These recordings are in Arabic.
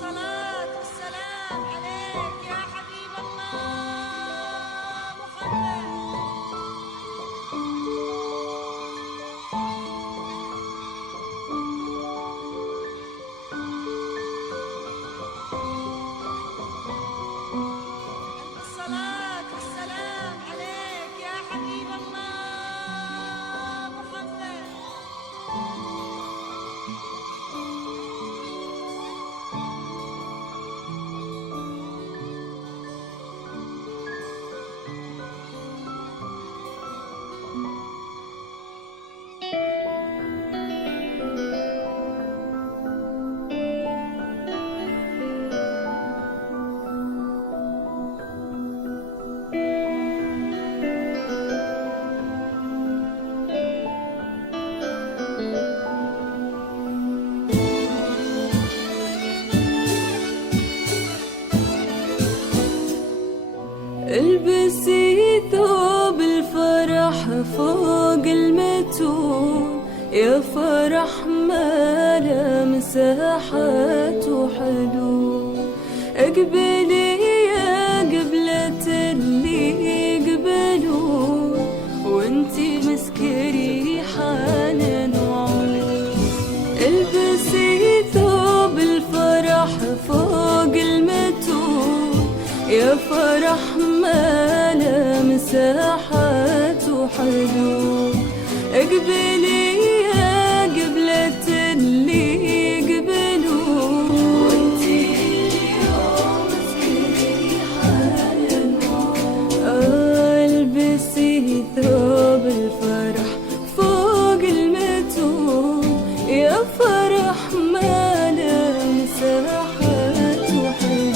الصلاة والسلام عليك يا حبيب الله محمد. الصلاة والسلام عليك يا حبيب الله محمد. البسي ثوب الفرح فوق المتون، يا فرح ما له مساحات وحدود. اقبلي يا قبلة اللي يقبلون، وانتي مسكري حنان وعود. البسي ثوب الفرح فوق المتون، يا فرح ما له مساحات وحدود. اقبلي يا قبلة اللي يقبلون، وانتي اليوم مسكري حنان وعود. البسي ثوب الفرح فوق المتون، يا فرح ما له مساحات وحدود.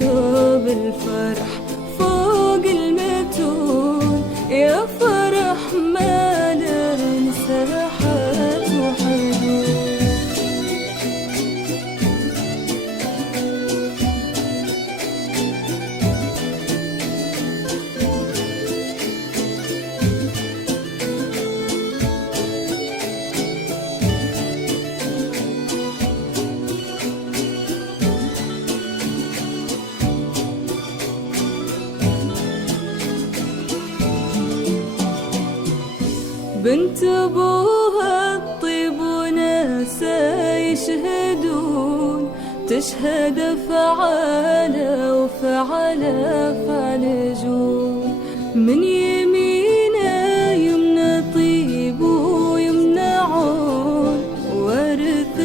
ثوب الفرح فوق المتون، يا فرح ما له مساحات وحدود. بنت ابوها الطيب وناسا يشهدون، تشهد فعالة وفعالة فعل جود. من يمينه يمنى طيب ويمنى عون، وارث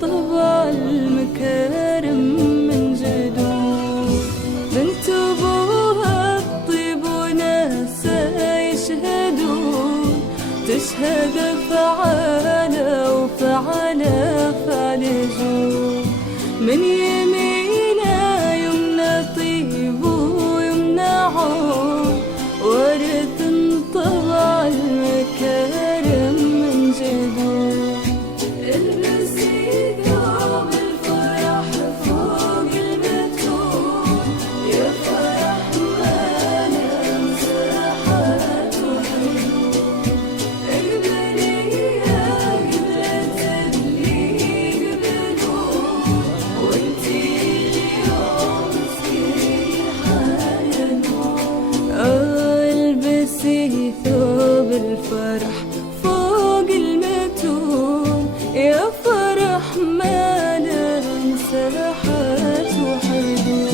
طبع المكارم من جدود. بنت ابوها الطيب وناسا يشهدون، تشهد فعالة وفعالة فعل جود. من يمينه يمنى طيب ويمنى عون، ورث طبع المكارم من جدود. البسي ثوب الفرح فوق المتون، يا فرح ما له مساحات وحدود. اقبلي يا قبلة اللي يقبلون، وانتي اليوم مسكري حنان وعود. البسي ثوب الفرح فوق المتون، يا فرح ما له مساحات وحدود.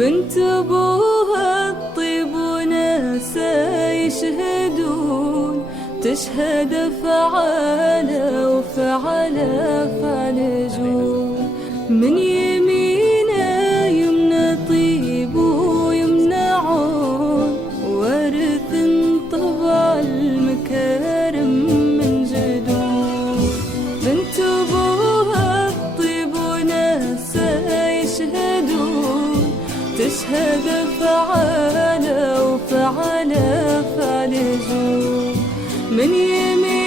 بنت أبوها الطيب وناسا يشهدون، تشهد فعالة وفعالة فعل جود. من يمينه يمنى طيب ويمنى عون، وارث طبع المكارم من جدود. بنت أبوها الطيب وناسا يشهدون، تشهد فعالة وفعالة فعل جود. من يمين